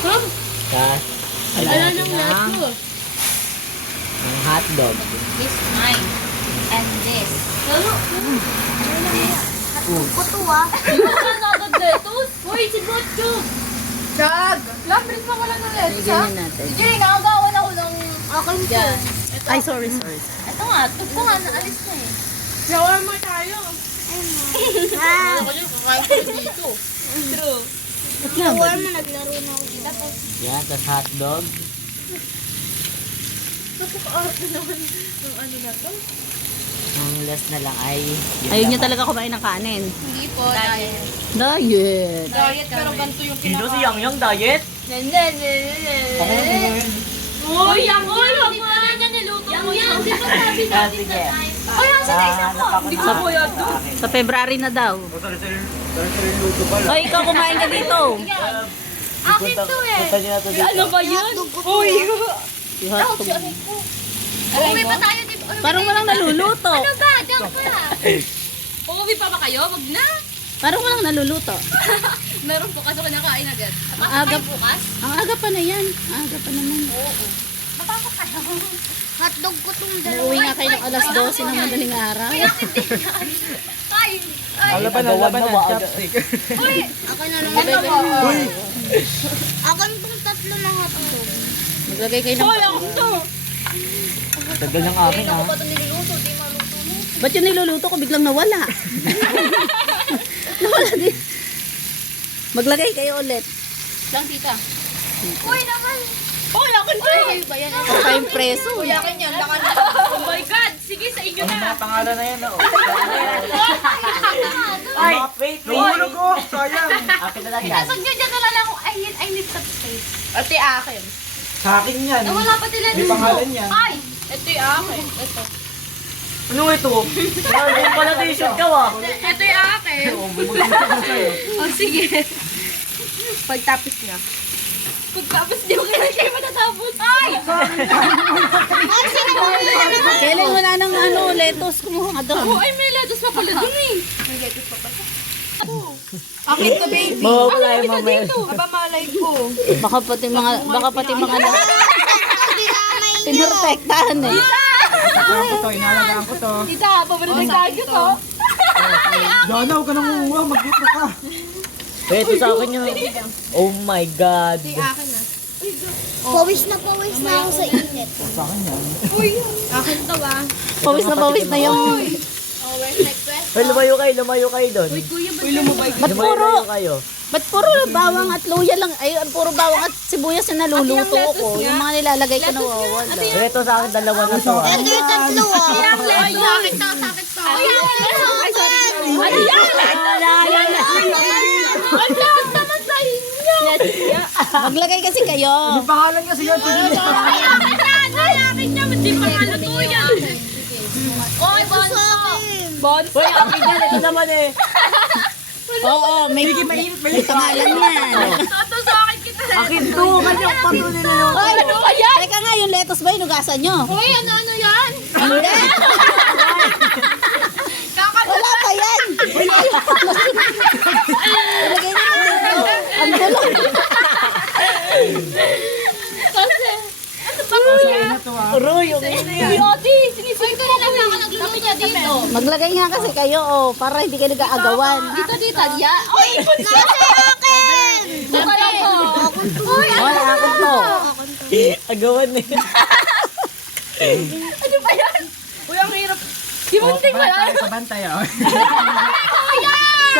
Tapos, Wala natin nang lettuce. ng hotdog. This mine. And this. This. Ko to ah. Wala na agad lettuce. Uy, si Botchuk. Dag! Labrit pa wala ng lettuce ha? Ganyan natin. Sige, nakagawan ako ng... Akin to. Yan. Ay, sorry. Ito nga, ito pa nga, naalis na eh. Shawarma tayo. Ako yun, kakain ko dito. True. Shawarma, naglaro na ako. Tapos, Yan, tapos hotdog. napaka-arte naman ng ano na to. Ang last na lang ay... yung Ayun niya laman. talaga kumain ng kanin. Hindi po, diet. Diet. Diet, pero ganito yung Sino si Yang Yang diet? Uy, yang uy, wag mo na niya niluto mo yan. Di ba sabi Ah, natin sige. na time? Uy, ang sa isa ko. Hindi ko po yan to. Sa February na daw. Oy, ikaw kumain ka dito. Akin to eh. Punta niyo na to dito. Ano ba yun? Uy. Yung hotdog. Uuwi pa tayo, di ba? Parang walang naluluto. Ano ba? Diyan pa. Uuwi pa ba kayo? Wag na. Parang walang naluluto. Meron po kaso kinakain agad. Ang aga, Bukas? ang aga pa na yan. Ang aga pa naman. Mapasok kayo. hotdog ko tong dalawa. Uuwi nga kayo ng alas 12 ng madaling araw. Ay, akin din yan. Ay. Ay. Alaban na chopstick. Uy. Akin na lang. Ano ba? Akin tong tatlo na hotdog. Maglagay kayo ng... Uy, ako to. Tagal ng akin Ako ha. pa ito niluluto. Di maluto mo. Ba't yung niluluto ko biglang nawala? Nawala din. Maglagay kayo ulit. Lang, tita. Uy, naman. Uy, akin to. Ay, ba yan? Huwag kayong preso. Uy, akin yan. Lakan na. Oh my God. Sige, sa inyo na. Pangalan na yan oh. Ay. Wait, nahulog ko. Sayang. Akin na lang yan. Nasag nyo dyan na lang ako. I need some space. Ito yung akin. Sa akin yan. Nawala pa sila May pangalan yan. Ay! Ito yung akin. Ito. Ano ito? Ay, pala t-shirt ka wa. Ito yung akin. Oh, sige. Pagtapos niya. Pagtapos niya, kaya siya matatapos. Ay! Kailan wala ng ano, lettuce. Kumuha ka doon. Oh, ay, may lettuce pa pala dun eh. May lettuce pa pala. Akin to, baby. Mawawala yung mamaya. Aba, malay ko. Baka pati mga pinurtektahan eh. Inalagaan ko to. Tita, pabalik tayo to. Dana, huwag ka nang uuwa. Mag-dito ka. Ito sa akin yun. Oh my God. Pawis na ako sa init. Sa akin yan. Akin to ah. Pawis na yung... Oh, where's next question? Ay, lumayo kayo doon. Kuya, ba lumabay? Ba't puro, Lumayo kayo. ba't puro bawang at luya lang? Ay, puro bawang at sibuyas na naluluto ko. Yung mga nilalagay ko nawawala. Ito sa akin, dalawa na to. Ito yung tatlo ah. Ay, akin to, akin to. Ay, sorry. Ay, ang lahat naman sa inyo. Maglagay kasi kayo. Pangalan kasi yan. Ay, akin yan. Ay, akin yan. Hindi pa nga luto yan. Oy, bonso. Bonso. Uy, akin yan. Ito naman eh. Oo, may pangalan yan. Toto sa akin kita. Akin to. Kanyang patuloy na yun. Ay, ano ba yan? Teka nga, yung lettuce ba inugasan nyo? Uy, ano yan? Hindi. Wala pa yan. Ilagay nyo na dito. Ang gulo. Kasi, ano ba kuya? Roy, Uy, Oti, sinisipin ko na lang ako nagluluto niya dito. Maglagay nga kasi kayo, para hindi kayo nag-aagawan. Dito, ya. Uy, nasa akin! Dito lang po. Uy, Wala ako to. agawan na yan. ano ba yan? Uy, ang hirap. Di mo tingnan. Pabantay oh.